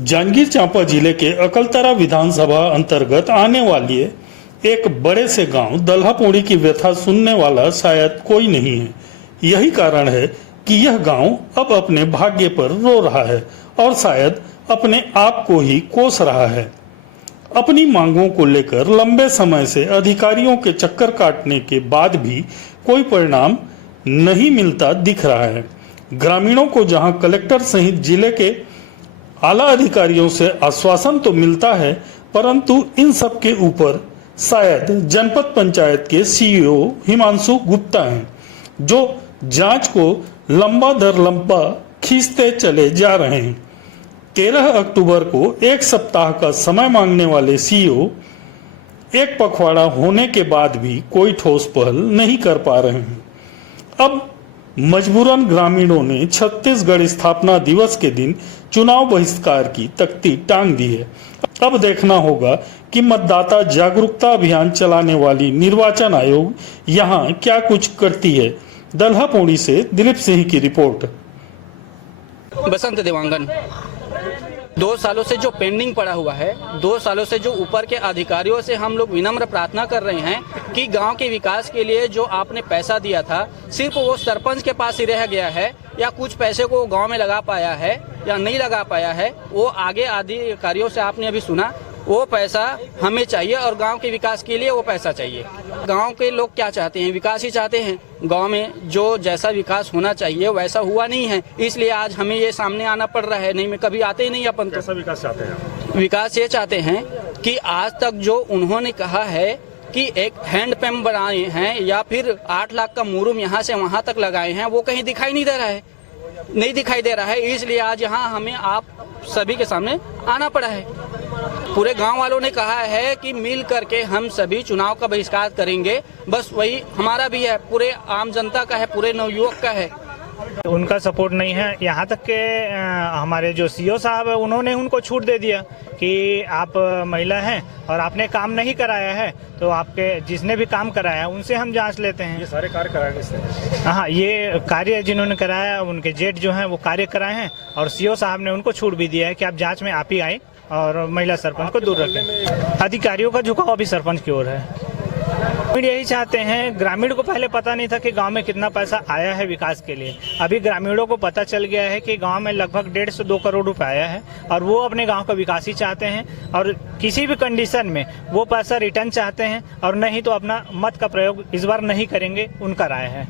जांजगीर चांपा जिले के अकलतरा विधानसभा अंतर्गत आने वाली एक बड़े से गांव दल्हापोड़ी की व्यथा सुनने वाला शायद कोई नहीं है। यही कारण है कि यह गांव अब अपने भाग्य पर रो रहा है और शायद अपने आप को ही कोस रहा है। अपनी मांगों को लेकर लंबे समय से अधिकारियों के चक्कर काटने के बाद भी कोई परिणाम नहीं मिलता दिख रहा है। ग्रामीणों को जहां कलेक्टर सहित जिले के आला अधिकारियों से आश्वासन तो मिलता है, परंतु इन सब के ऊपर शायद जनपद पंचायत के सीईओ हिमांशु गुप्ता हैं, जो जांच को लंबा दर लंबा खींचते चले जा रहे हैं। 13 अक्टूबर को एक सप्ताह का समय मांगने वाले सीईओ एक पखवाड़ा होने के बाद भी कोई ठोस पहल नहीं कर पा रहे हैं। अब मजबूरन ग्रामीणों ने छत्तीसगढ़ स्थापना दिवस के दिन चुनाव बहिष्कार की तख्ती टांग दी है। अब देखना होगा कि मतदाता जागरूकता अभियान चलाने वाली निर्वाचन आयोग यहाँ क्या कुछ करती है। दल्हापोड़ी से दिलीप सिंह की रिपोर्ट। बसंत देवांगन। 2 सालों से जो पेंडिंग पड़ा हुआ है, 2 सालों से जो ऊपर के अधिकारियों से हम लोग विनम्र प्रार्थना कर रहे हैं कि गांव के विकास के लिए जो आपने पैसा दिया था सिर्फ वो सरपंच के पास ही रह गया है या कुछ पैसे को गांव में लगा पाया है या नहीं लगा पाया है, वो आगे अधिकारियों से आपने अभी सुना। वो पैसा हमें चाहिए और गांव के विकास के लिए वो पैसा चाहिए। गांव के लोग क्या चाहते हैं? विकास ही चाहते हैं। गांव में जो जैसा विकास होना चाहिए वैसा हुआ नहीं है, इसलिए आज हमें ये सामने आना पड़ रहा है। नहीं में कभी आते ही नहीं अपन। कैसा विकास चाहते हैं? विकास ये चाहते हैं कि आज तक जो उन्होंने कहा है कि एक हैंड पंप बनाए हैं या फिर 8 लाख का मुरुम यहाँ से वहाँ तक लगाए हैं, वो कहीं दिखाई नहीं दे रहा है, नहीं दिखाई दे रहा है। इसलिए आज यहाँ हमें आप सभी के सामने आना पड़ा है। पूरे गांव वालों ने कहा है कि मिल करके हम सभी चुनाव का बहिष्कार करेंगे। बस वही हमारा भी है, पूरे आम जनता का है, पूरे नवयुवक का है। उनका सपोर्ट नहीं है। यहाँ तक के हमारे जो सीईओ साहब है उन्होंने उनको छूट दे दिया कि आप महिला हैं और आपने काम नहीं कराया है तो आपके जिसने भी काम कराया है उनसे हम जांच लेते हैं। ये सारे कार्य कराए किसने? हाँ, ये कार्य जिन्होंने कराया उनके जेठ जो हैं वो कार्य कराए हैं और सीईओ साहब ने उनको छूट भी दिया है कि आप जांच में आप ही आए और महिला सरपंच को दूर रखें। अधिकारियों का झुकाव अभी सरपंच की ओर है। यही चाहते हैं, ग्रामीण को पहले पता नहीं था कि गांव में कितना पैसा आया है विकास के लिए। अभी ग्रामीणों को पता चल गया है कि गांव में लगभग 1.5 से 2 करोड़ रुपए आया है और वो अपने गांव का विकास ही चाहते हैं और किसी भी कंडीशन में वो पैसा रिटर्न चाहते हैं और नहीं तो अपना मत का प्रयोग इस बार नहीं करेंगे, उनका राय है।